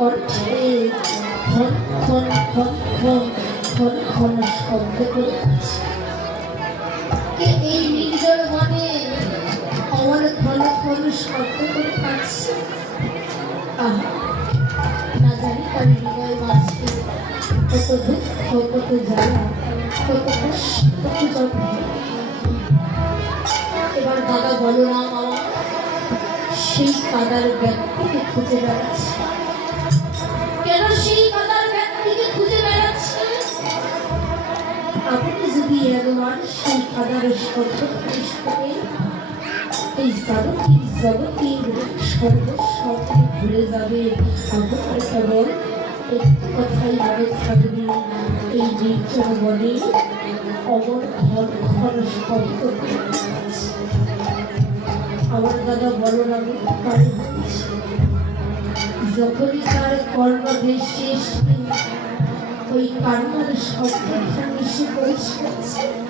কণ্ঠে ক্ষণ ক্ষণ ক্ষণ ক্ষণ ক্ষণ এই নির্জন মনে আমার ক্ষণ করে কাটছে আহা না জানি তার হৃদয় কত দুঃখ কত জ্বালা কত কষ্ট কত যন্ত্রণা এবার দাদা বলো না, মামা। সেই কাদার ব্যক্তিকে খুঁজে বেড়াচ্ছে। এই জগতির জগতির সর্বস্বকে ভুলে যাবে। আপনার কেবল একটি কথাই মনে থাকবে। এই নির্জন বনে অমর ঘর ঘর শব্দ আমার দাদা বলরাম পারে হচ্ছে যখনই তার কর্মদেশ শেষ ওই কান্নার শব্দ এসে পৌঁছেছে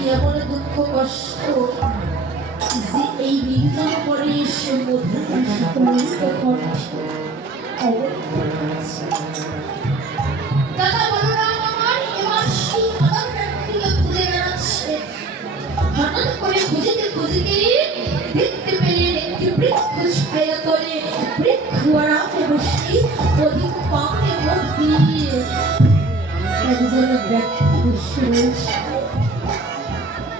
কি এমন দুঃখ, কষ্ট, যে এই নির্জন পরে এসে। দাদা বলরাম, আমার করে একটি বৃক্ষ ছায়া তলে বৃক্ষ আরামে বসে অধিক পাকে ভর্তি একজন ব্যক্তি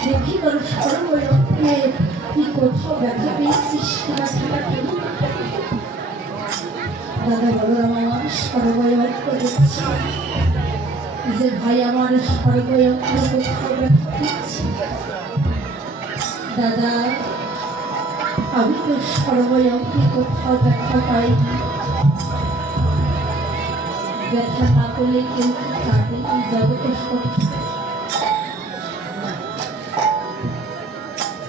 দেখি তোর কোথাও দেখা পেয়েছিস দাদা বলরাম আমার দেখছি যে ভাই আমার সর্বয়ঙ্গ কোথাও দেখা পেয়েছি দাদা আমি তো সর্বয়ঙ্গে কোথাও দেখা পাইনি ব্যথা না করলে কেউ কাঁদে এই সংসার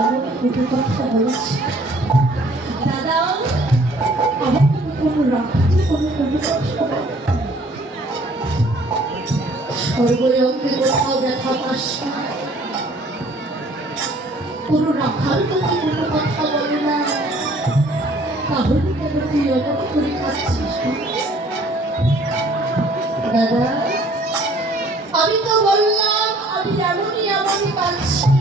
এমন কোনো কথা বলেছে কোনো কথা দেখা কোনো বলে তাহলে তুই দাদা, আমি তো বললাম, আমি এমনই এমনই কাঁদছি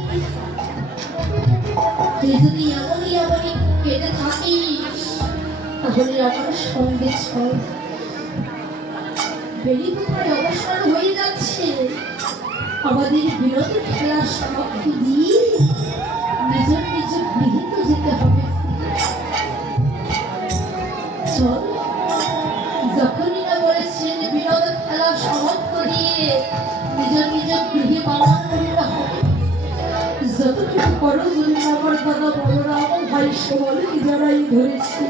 অবসর হয়ে যাচ্ছে আমাদের বিরত খেলার সমাপ্তি দিয়ে গৃহীত যেতে হবে চল না বলেছেন বিনোদ খেলা সমাপ্ত দিয়ে নিজের নিজের গৃহে পালন করতে কিছু করো যদি আমার দাদা বলরাম ভাই যারা যারাই ধরেছে।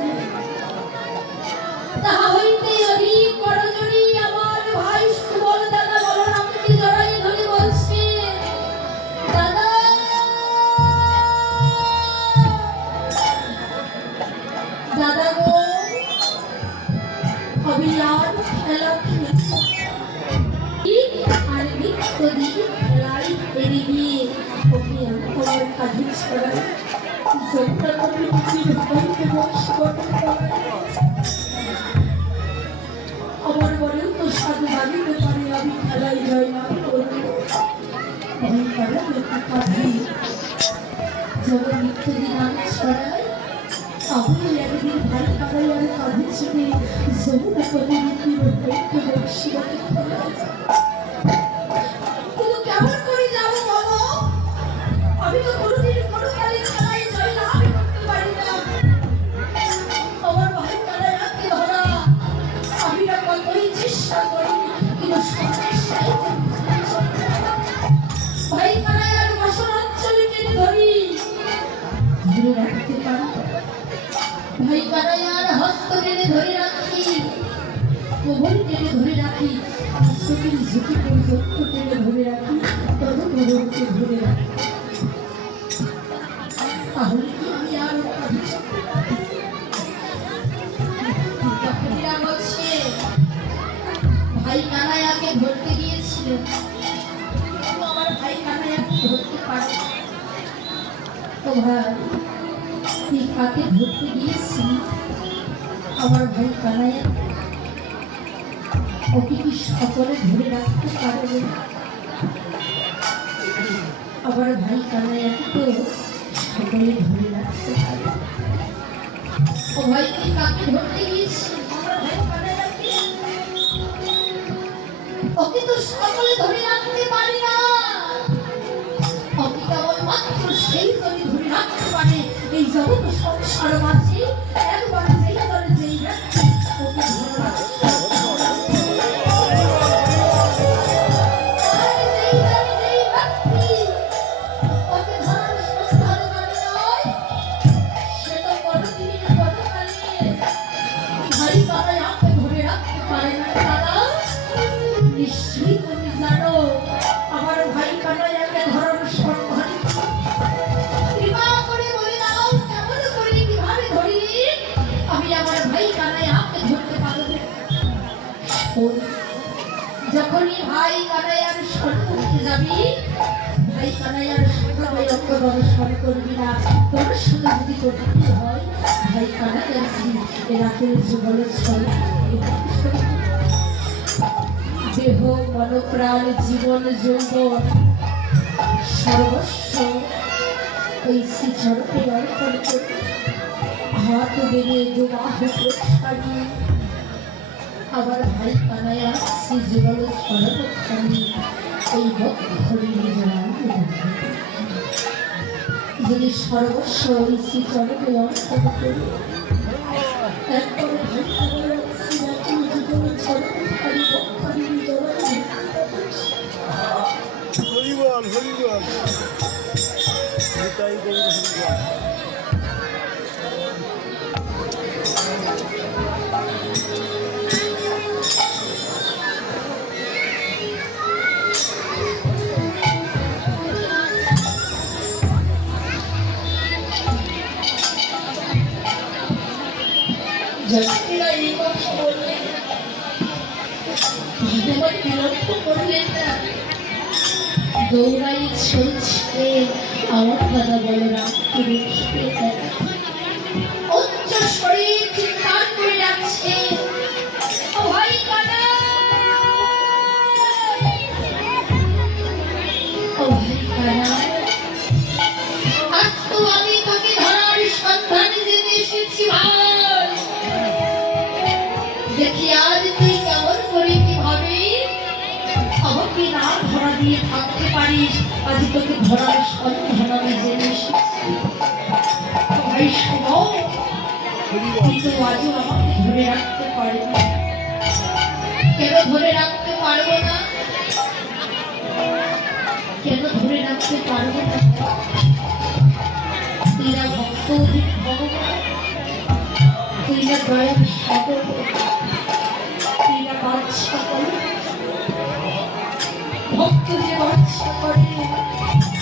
আমার বলেও তো সাথে জানিতে পারে আমি খেলাই যাই না যখন নিত্যদিন আমি ছড়াই তাহলে একদিন ভাই কারাই আর কাঁধে ছেড়ে যমুনা প্রতিনিধির ভয়কে চোখের ঝুঁকি পর্যন্ত টেনে ধরে রাখি তত ধরে রাখি তাহলে কি আমি আর কাঁধে চাপতে পারি? তখনইরা বলছে, ভাই কানাইয়াকে ধরতে গিয়েছিলেন আমার ভাই পারে তো ভাই তুই কাকে ধরতে গিয়েছি আমার ভাই কানাইয়া ওকে কি সকলে ধরে রাখতে পারবে না। আমার ভাই কানাইয়াকে সকলে ধরে রাখতে পারে ও ভাই তুই কাকে ধরতে গিয়েছিস আমার ভাই কানাইয়াকে ওকে তো সকলে ধরে রাখতে পারি সেই ধরে রাখতে পারে। এই জগৎ সংসার মাঝে একবার যখনই ভাই কানাইয়ার সম্মুখে যাবি, ভাই কানাইয়ার সঙ্গে অঙ্গ দর্শন করবি না। তোর দর্শন যদি করতে হয়, ভাই কানাইয়ার শ্রী এ রাতের যুগল ছল দেহ মনপ্রাণ জীবন, যৌবন, সর্বস্ব ওই শ্রী চরণে অর্পণ করে। হাত বেড়ে দুবাহ প্রসারী আবার ভাই কানায়া শ্রী যুগল সর্বক্ষণী এই যদি সর্বস্ব শ্রী চরণে সর্বক্ষণী বক্ষরী জড়াই হরিবল হরিবল। হরিবল। যাত্রীরা এই কথা বললেন ভগবান বিলম্ব দৌড়াই চলছে আমার দাদা বলরামকে দেখে ধরার সন্ধান আমি জেনে এসেছি ভাই কিন্তু আজও আমাকে ধরে রাখতে পারবে ধরে না? কেন ধরে রাখতে পারব না? তুই না ভক্ত ভগবান না? দয়ার সাগর তুই না? বাদশা করে ভক্ত যে বাদশা করে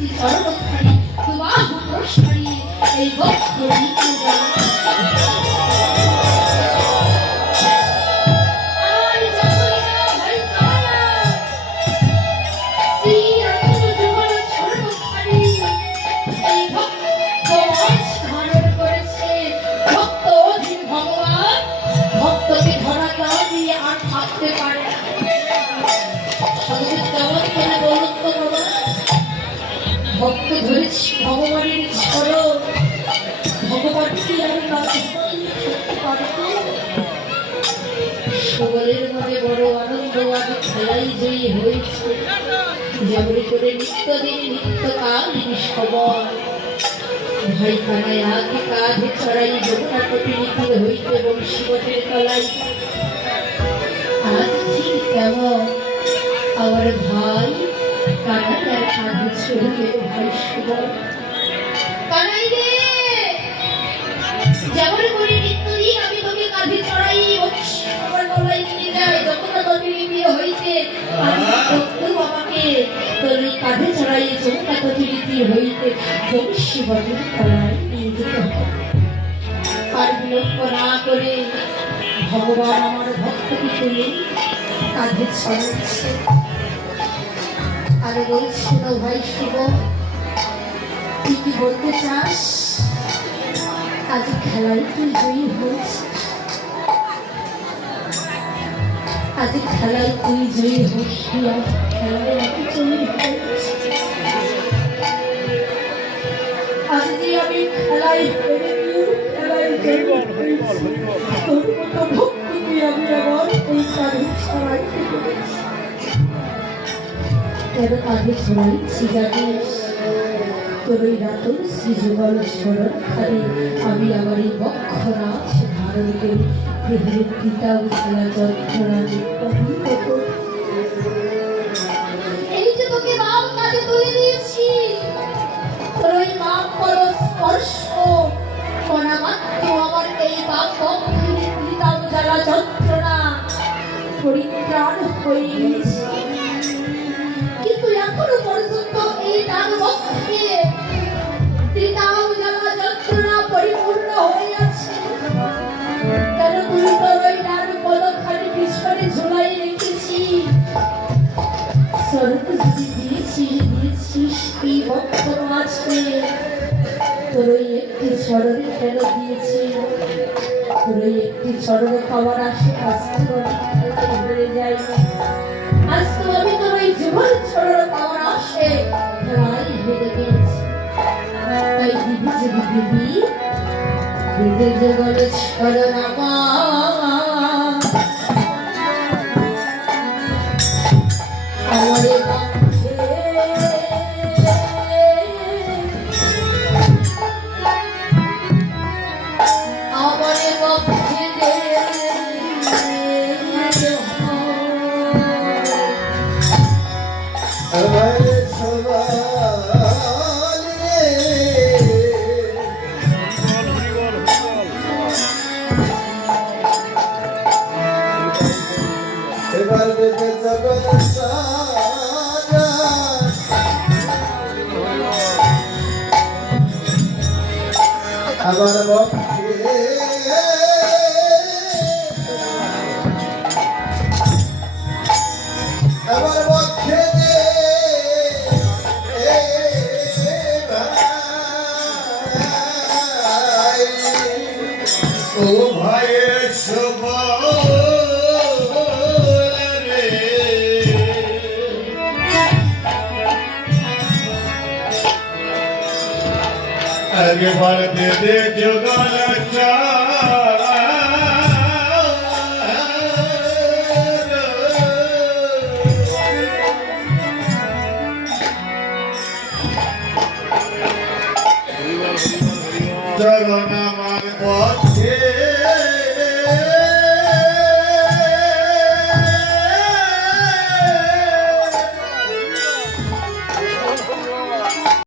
আমি শ্রীচরণ তোমার দুবাহু এই ভক্ত যেমন করে নিত্যদিন নিত্যকালীন সবল ভাই কানায় আগে কাঁধে চড়াই, যমুনা প্রতিনিধির হইতে বংশীবটের তলাই আজ ঠিক তেমন আমার ভাই কানাই আর কাঁধে চড়িয়ে ভাই সুবল কানাই রে প্রতিনিধি হইতে আমি তোর কাঁধে চড়াই যমুনা প্রতিনিধি হইতে যেতে আর বিলম্ব না করে ভগবান আমার ভক্তকে তুলে কাঁধে ছড়াচ্ছে। আর বলছিল ভাই শুভ? তুই কি বলতে চাস? আজ খেলায় তুই জয়ী হয়েছিস। আজ খেলায় তুই জয়ী আজ খেলায় আমি আমি খেলায় হেরে খেলায় আমি আমার এই কাঁধে ছড়াইতে কেন স্মরণ আমি আমার এই বক্ষ নাচ ধারণ করি গৃহের পিতা ও খেলা এই বক্ষ মাঝে তোর ওই একটি স্মরণে কেন দিয়েছি? তোর ওই একটি স্মরণ খাবার আসে আসতে ধরে যায় আজ তো আমি তোর ওই জীবন ছড়ানো পাওয়ার আসে প্রায় হেরে গেছি? তাই দিদি দিদি দিদি ছড়ন আমারে আমার পক্ষে আমার हर भर दे, दे जुगल चा